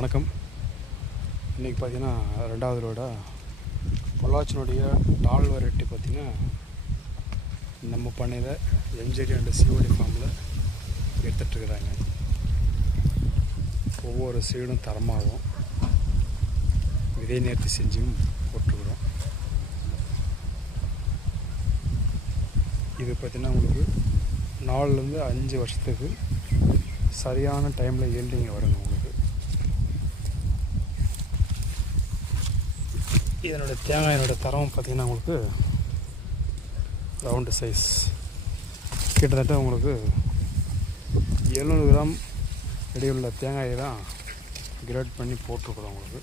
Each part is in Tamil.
வணக்கம். இன்றைக்கி பார்த்தீங்கன்னா 2வது ரோட பொள்ளாச்சினுடைய டால் வெரைட்டி பார்த்திங்கன்னா நம்ம பண்ணையில் எம்ஜிடி அண்ட் சிஓடி ஃபார்மில் எடுத்துகிட்ருக்குறாங்க. ஒவ்வொரு சீடும் தரமாகவும் விதை நேர்த்தி செஞ்சும் போட்டுருக்குறோம். இது பார்த்திங்கன்னா உங்களுக்கு 4லேருந்து 5 வருஷத்துக்கு சரியான டைமில் ஈல்டிங் வருங்க. உங்களுக்கு இதனோட தேங்காயினோட தரம் பார்த்திங்கன்னா உங்களுக்கு ரவுண்டு சைஸ் கிட்டத்தட்ட உங்களுக்கு 700 கிராம் இடையுள்ள தேங்காயை தான் கிரேட் பண்ணி போட்டிருக்குறோம். உங்களுக்கு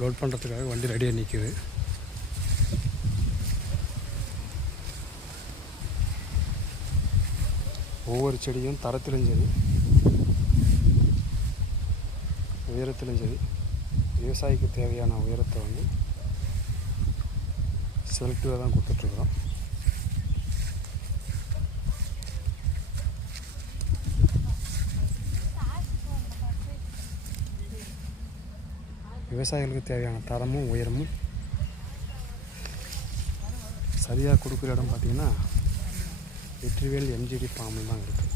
லோட் பண்ணுறதுக்காக வண்டி ரெடியாக நிற்குது. ஒவ்வொரு செடியும் தரத்திலும் சரி உயரத்திலும் சரி விவசாயிக்கு தேவையான உயரத்தை வந்து செலக்டிவாக தான் கொடுத்துட்ருக்குறோம். விவசாயிகளுக்கு தேவையான தரமும் உயரமும் சரியாக கொடுக்குற இடம் பார்த்திங்கன்னா வெற்றிவேல் எம்ஜிடி ஃபார்மில் தான் இருக்குது.